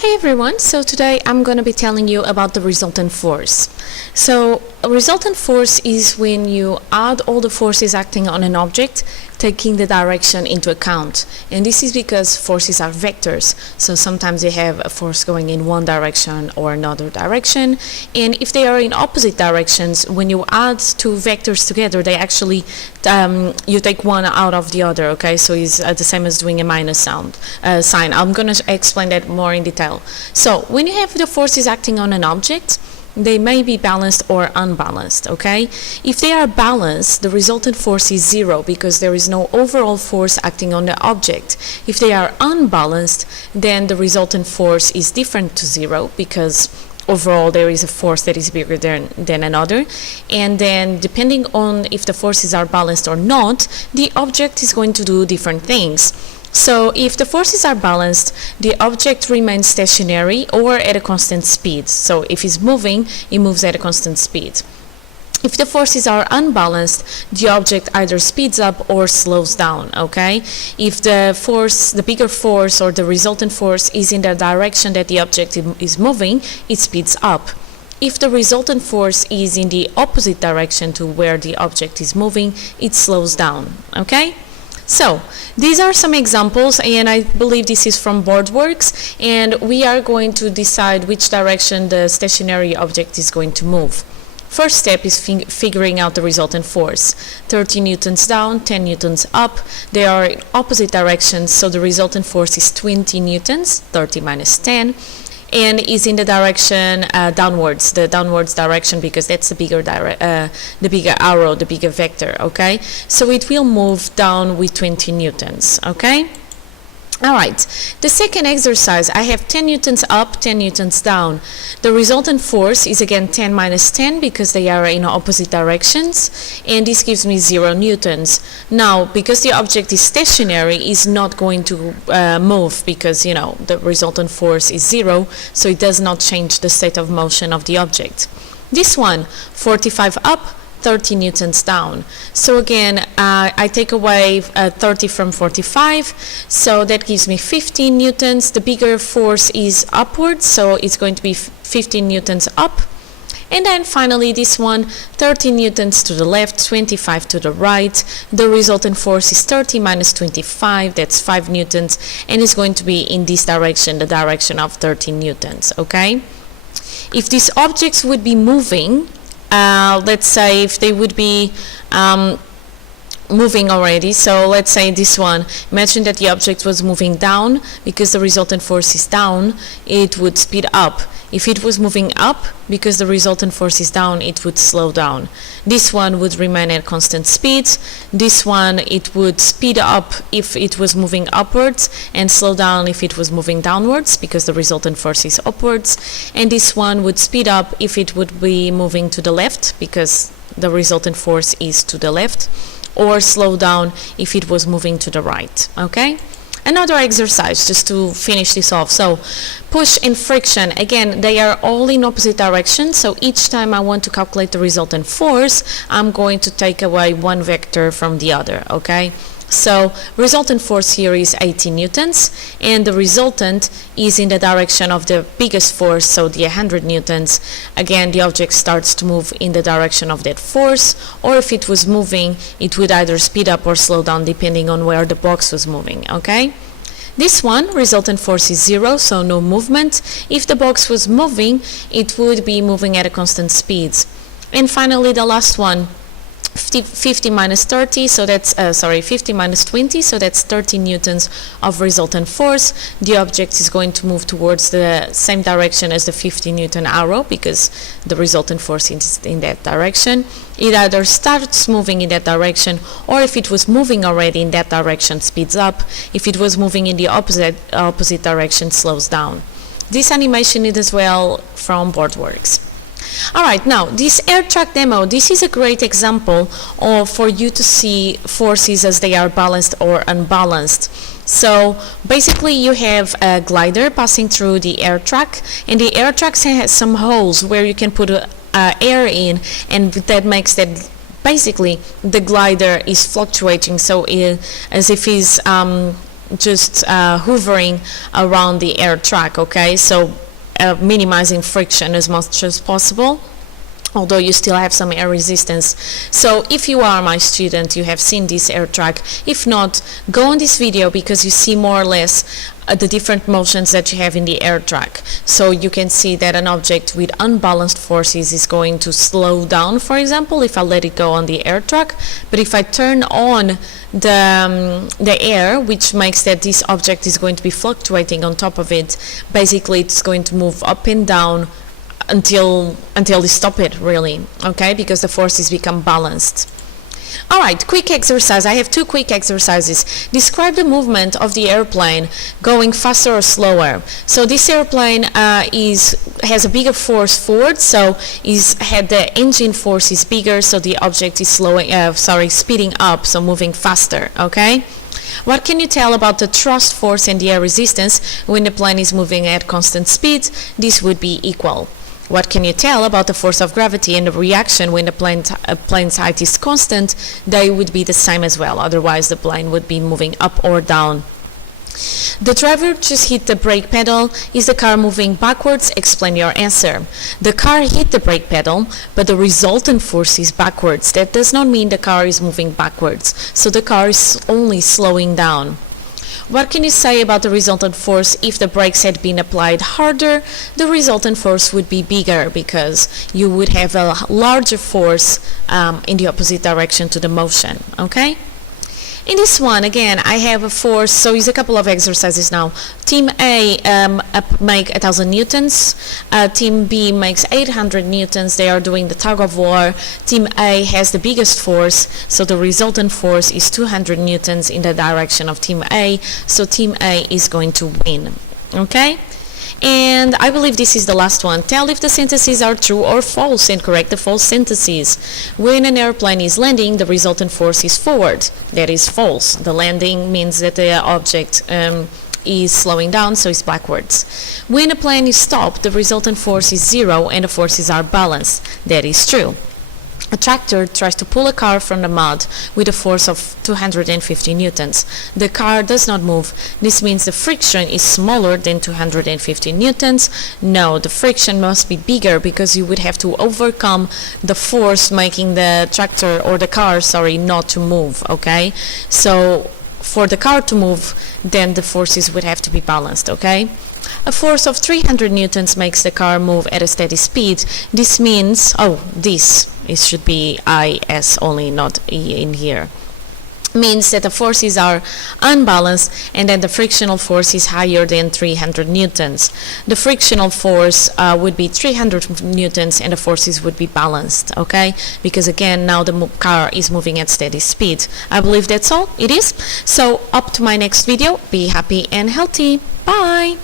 Hey everyone, so today I'm going to be telling you about the resultant force. So a resultant force is when you add all the forces acting on an object, taking the direction into account. And this is because forces are vectors, so sometimes you have a force going in one direction or another direction, and if they are in opposite directions, when you add two vectors together, they actually you take one out of the other, okay? So it's the same as doing a minus sign. I'm going to explain that more in detail. So when you have the forces acting on an object, they may be balanced or unbalanced, okay? If they are balanced, the resultant force is zero because there is no overall force acting on the object. If they are unbalanced, then the resultant force is different to zero because overall there is a force that is bigger than another, and then depending on if the forces are balanced or not, the object is going to do different things. So if the forces are balanced, the object remains stationary or at a constant speed. So if it's moving, it moves at a constant speed. If the forces are unbalanced, the object either speeds up or slows down, okay? If the bigger force or the resultant force is in the direction that the object is moving, it speeds up. If the resultant force is in the opposite direction to where the object is moving, it slows down, okay? So these are some examples, and I believe this is from BoardWorks, and we are going to decide which direction the stationary object is going to move. First step is figuring out the resultant force. 30 newtons down, 10 newtons up. They are in opposite directions, so the resultant force is 20 newtons, 30 minus 10, and is in the direction downwards, the downwards direction, because that's the bigger arrow, the bigger vector, okay? So it will move down with 20 newtons, okay? All right, the second exercise, I have 10 newtons up, 10 newtons down. The resultant force is again 10 minus 10 because they are in opposite directions, and this gives me 0 newtons. Now, because the object is stationary, it's not going to move because, you know, the resultant force is 0, so it does not change the state of motion of the object. This one, 45 up, 30 newtons down. So again, I take away 30 from 45, so that gives me 15 newtons. The bigger force is upwards, so it's going to be 15 newtons up. And then finally this one, 30 newtons to the left, 25 to the right. The resultant force is 30 minus 25, that's 5 newtons, and it's going to be in this direction, the direction of 30 newtons, okay? If these objects would be moving, let's say if they would be moving already, so let's say this one, imagine that the object was moving down, because the resultant force is down, it would speed up. If it was moving up, because the resultant force is down, it would slow down. This one would remain at constant speed. This one, it would speed up if it was moving upwards and slow down if it was moving downwards, because the resultant force is upwards. And this one would speed up if it would be moving to the left, because the resultant force is to the left, or slow down if it was moving to the right, okay? Another exercise just to finish this off. So push and friction, again, they are all in opposite directions, so each time I want to calculate the resultant force, I'm going to take away one vector from the other, okay? So resultant force here is 80 newtons, and the resultant is in the direction of the biggest force, so the 100 newtons. Again, the object starts to move in the direction of that force, or if it was moving, it would either speed up or slow down depending on where the box was moving, okay? This one, resultant force is 0, so no movement. If the box was moving, it would be moving at a constant speed. And finally, the last one, 50 minus 30, so that's 50 minus 20, so that's 30 newtons of resultant force. The object is going to move towards the same direction as the 50 newton arrow because the resultant force is in that direction. It either starts moving in that direction, or if it was moving already in that direction, speeds up. If it was moving in the opposite direction, slows down. This animation is as well from BoardWorks. Alright, now this air track demo, this is a great example for you to see forces as they are balanced or unbalanced. So basically you have a glider passing through the air track, and the air track has some holes where you can put air in, and that makes that basically the glider is fluctuating, so as if it's just hovering around the air track, okay? So minimizing friction as much as possible, although you still have some air resistance. So if you are my student, you have seen this air track. If not, go on this video because you see more or less the different motions that you have in the air track. So you can see that an object with unbalanced forces is going to slow down, for example, if I let it go on the air track. But if I turn on the air, which makes that this object is going to be fluctuating on top of it, basically it's going to move up and down until you stop it, really, okay, because the forces become balanced. All right, quick exercise. I have two quick exercises. Describe the movement of the airplane going faster or slower. So this airplane has a bigger force forward, so the engine force is bigger, so the object is speeding up, so moving faster, okay? What can you tell about the thrust force and the air resistance when the plane is moving at constant speed? This would be equal. What can you tell about the force of gravity and the reaction when the plane's height is constant? They would be the same as well, otherwise the plane would be moving up or down. The driver just hit the brake pedal. Is the car moving backwards? Explain your answer. The car hit the brake pedal, but the resultant force is backwards. That does not mean the car is moving backwards, so the car is only slowing down. What can you say about the resultant force? If the brakes had been applied harder, the resultant force would be bigger because you would have a larger force in the opposite direction to the motion, okay? In this one, again, I have a force, so it's a couple of exercises now. Team A make 1,000 newtons, Team B makes 800 newtons, they are doing the tug of war. Team A has the biggest force, so the resultant force is 200 newtons in the direction of Team A, so Team A is going to win, okay? And I believe this is the last one. Tell if the sentences are true or false and correct the false sentences. When an airplane is landing, the resultant force is forward. That is false. The landing means that the object is slowing down, so it's backwards. When a plane is stopped, the resultant force is zero and the forces are balanced. That is true. A tractor tries to pull a car from the mud with a force of 250 newtons. The car does not move. This means the friction is smaller than 250 newtons. No, the friction must be bigger because you would have to overcome the force making the tractor or the car, not to move, okay? So for the car to move, then the forces would have to be balanced, okay? A force of 300 newtons makes the car move at a steady speed. This means, it should be IS only, not E in here. Means that the forces are unbalanced and that the frictional force is higher than 300 newtons. The frictional force would be 300 newtons and the forces would be balanced, okay? Because again, now the car is moving at steady speed. I believe that's all. It is. So up to my next video. Be happy and healthy. Bye!